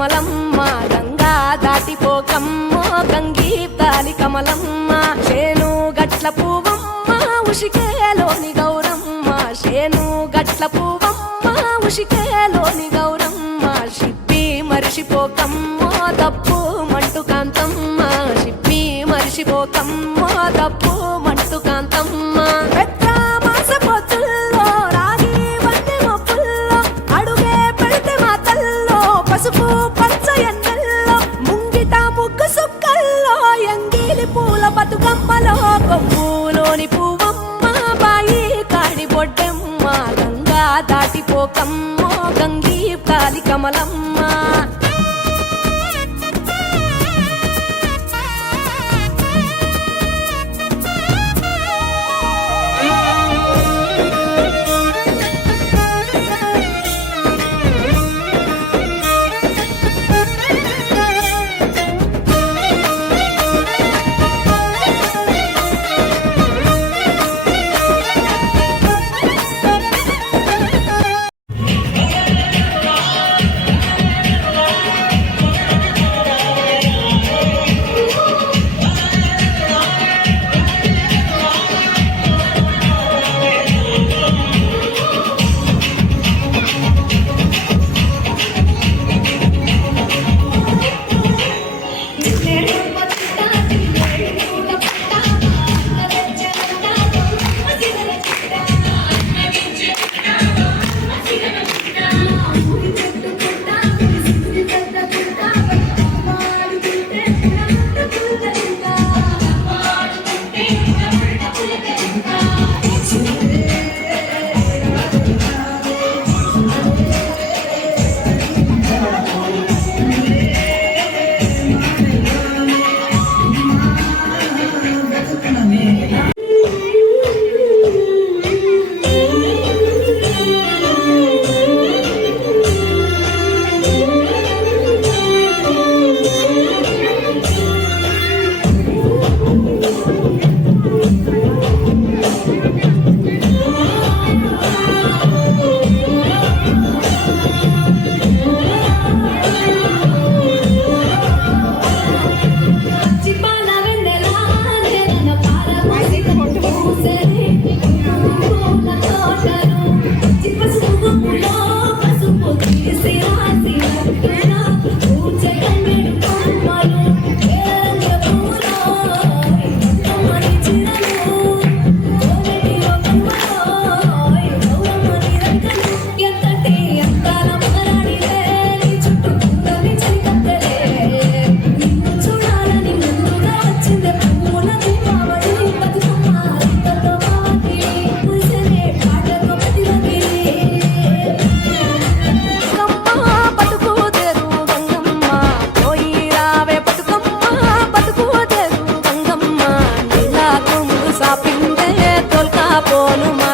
కమలమ్మ గంగా దాటిపోకమ్మో గంగీతాలి కమలమ్మ శేను గట్ల పువ్వమ్మ ఉషికేలోని గౌరమ్మ శేను గట్ల పువ్వమ్మ ఉషికేలోని గౌరమ్మ షిప్పి మరిషిపోకమ్మో తప్పు మంటు కాంతమ్మ షిప్పి మరిషిపోకమ్మో తప్పు మంటు కాంతమ్మ పసుపు పచ్చ ఎన్నెల్లో ముంగిట ముగ్గు సుక్కల్లో ఎంగిలి పూల బతుకమ్మలో కొమ్ములోని పువ్వమ్మ బాయి కాడి బొడ్డెమ్మ గంగా దాటిపోకమ్మో గంగీ తాలి కమలమ్మ పోను